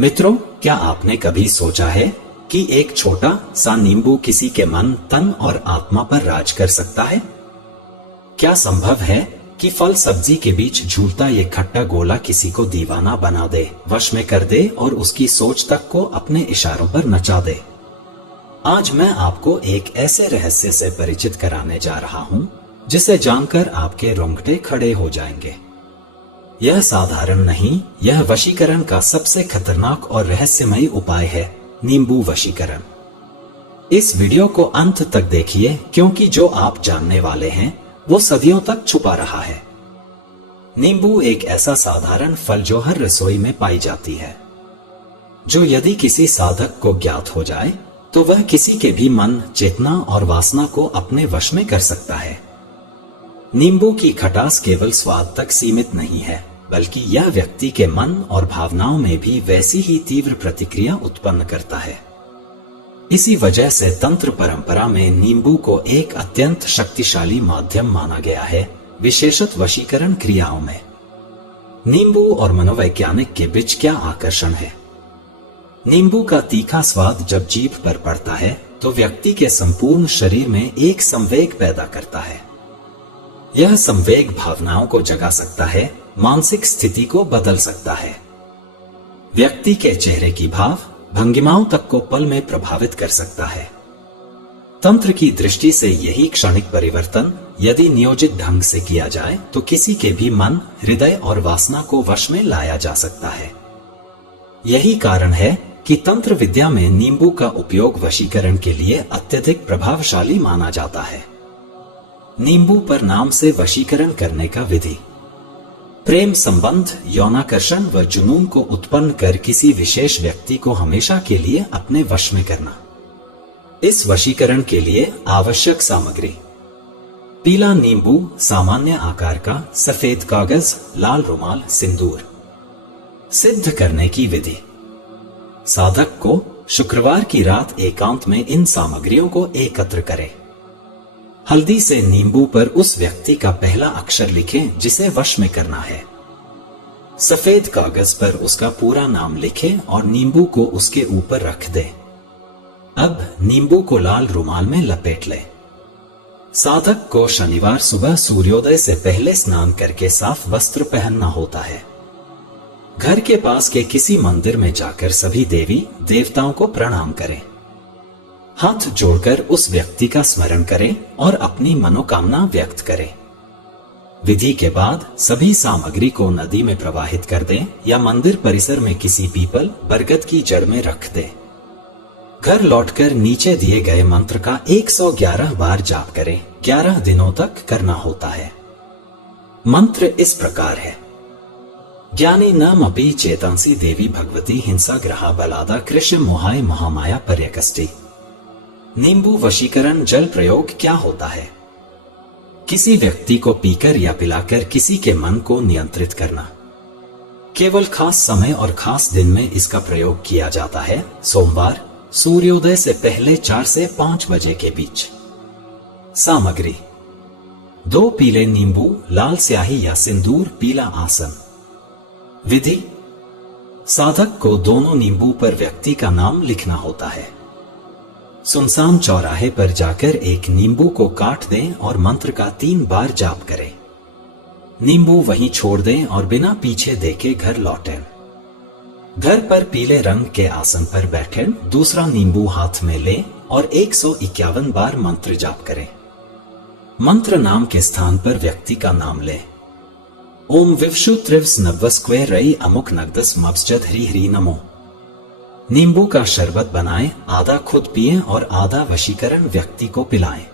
मित्रों, क्या आपने कभी सोचा है कि एक छोटा सा नींबू किसी के मन, तन और आत्मा पर राज कर सकता है? क्या संभव है कि फल सब्जी के बीच झूलता ये खट्टा गोला किसी को दीवाना बना दे, वश में कर दे और उसकी सोच तक को अपने इशारों पर नचा दे? आज मैं आपको एक ऐसे रहस्य से परिचित कराने जा रहा हूं जिसे जानकर आपके रोंगटे खड़े हो जाएंगे। यह साधारण नहीं, यह वशीकरण का सबसे खतरनाक और रहस्यमयी उपाय है, नींबू वशीकरण। इस वीडियो को अंत तक देखिए, क्योंकि जो आप जानने वाले हैं वो सदियों तक छुपा रहा है। नींबू एक ऐसा साधारण फल जो हर रसोई में पाई जाती है, जो यदि किसी साधक को ज्ञात हो जाए तो वह किसी के भी मन, चेतना और वासना को अपने वश में कर सकता है। नींबू की खटास केवल स्वाद तक सीमित नहीं है, बल्कि यह व्यक्ति के मन और भावनाओं में भी वैसी ही तीव्र प्रतिक्रिया उत्पन्न करता है। इसी वजह से तंत्र परंपरा में नींबू को एक अत्यंत शक्तिशाली माध्यम माना गया है, विशेषतः वशीकरण क्रियाओं में। नींबू और मनोवैज्ञानिक के बीच क्या आकर्षण है? नींबू का तीखा स्वाद जब जीभ पर पड़ता है तो व्यक्ति के संपूर्ण शरीर में एक संवेग पैदा करता है। यह संवेग भावनाओं को जगा सकता है, मानसिक स्थिति को बदल सकता है, व्यक्ति के चेहरे की भाव भंगिमाओं तक को पल में प्रभावित कर सकता है। तंत्र की दृष्टि से यही क्षणिक परिवर्तन यदि नियोजित ढंग से किया जाए तो किसी के भी मन, हृदय और वासना को वश में लाया जा सकता है। यही कारण है कि तंत्र विद्या में नींबू का उपयोग वशीकरण के लिए अत्यधिक प्रभावशाली माना जाता है। नींबू पर नाम से वशीकरण करने का विधि। प्रेम संबंध, यौनाकर्षण व जुनून को उत्पन्न कर किसी विशेष व्यक्ति को हमेशा के लिए अपने वश में करना। इस वशीकरण के लिए आवश्यक सामग्री: पीला नींबू सामान्य आकार का, सफेद कागज, लाल रुमाल, सिंदूर। सिद्ध करने की विधि: साधक को शुक्रवार की रात एकांत में इन सामग्रियों को एकत्र करें। हल्दी से नींबू पर उस व्यक्ति का पहला अक्षर लिखें जिसे वश में करना है। सफेद कागज पर उसका पूरा नाम लिखें और नींबू को उसके ऊपर रख दें। अब नींबू को लाल रुमाल में लपेट लें। साधक को शनिवार सुबह सूर्योदय से पहले स्नान करके साफ वस्त्र पहनना होता है। घर के पास के किसी मंदिर में जाकर सभी देवी देवताओं को प्रणाम करें। हाथ जोड़कर उस व्यक्ति का स्मरण करें और अपनी मनोकामना व्यक्त करें। विधि के बाद सभी सामग्री को नदी में प्रवाहित कर दें या मंदिर परिसर में किसी पीपल, बरगद की जड़ में रख दें। घर लौटकर नीचे दिए गए मंत्र का 111 बार जाप करें। 11 दिनों तक करना होता है। मंत्र इस प्रकार है: ज्ञानी नमपि चेतंसी देवी भगवती हिंसा ग्रहा बलादा कृष्ण मोहाय महामाया पर्यकष्टि। नींबू वशीकरण जल प्रयोग क्या होता है? किसी व्यक्ति को पीकर या पिलाकर किसी के मन को नियंत्रित करना। केवल खास समय और खास दिन में इसका प्रयोग किया जाता है। सोमवार, सूर्योदय से पहले 4 से 5 बजे के बीच। सामग्री: 2 पीले नींबू, लाल स्याही या सिंदूर, पीला आसन। विधि: साधक को दोनों नींबू पर व्यक्ति का नाम लिखना होता है। सुनसान चौराहे पर जाकर एक नींबू को काट दें और मंत्र का 3 बार जाप करें। नींबू वहीं छोड़ दें और बिना पीछे देखे घर लौटें। घर पर पीले रंग के आसन पर बैठें, दूसरा नींबू हाथ में लें और 151 बार मंत्र जाप करें। मंत्र नाम के स्थान पर व्यक्ति का नाम लें। ओम विवशु त्रिवस नवस्क्वे रई अमुक नगदस मब्सजद हरि हरि नमो। नींबू का शरबत बनाएं, आधा खुद पिएं और आधा वशीकरण व्यक्ति को पिलाएं।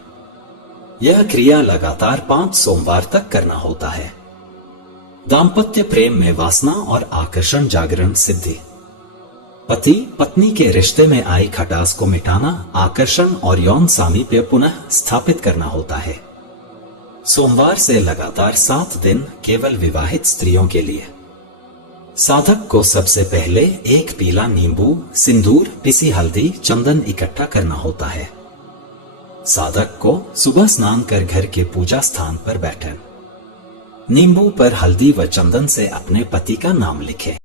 यह क्रिया लगातार 5 सोमवार तक करना होता है। दाम्पत्य प्रेम में वासना और आकर्षण जागरण सिद्धि: पति पत्नी के रिश्ते में आई खटास को मिटाना, आकर्षण और यौन सामीप्य पुनः स्थापित करना होता है। सोमवार से लगातार 7 दिन केवल विवाहित स्त्रियों के लिए। साधक को सबसे पहले 1 पीला नींबू, सिंदूर, पिसी हल्दी, चंदन इकट्ठा करना होता है। साधक को सुबह स्नान कर घर के पूजा स्थान पर बैठें। नींबू पर हल्दी व चंदन से अपने पति का नाम लिखें।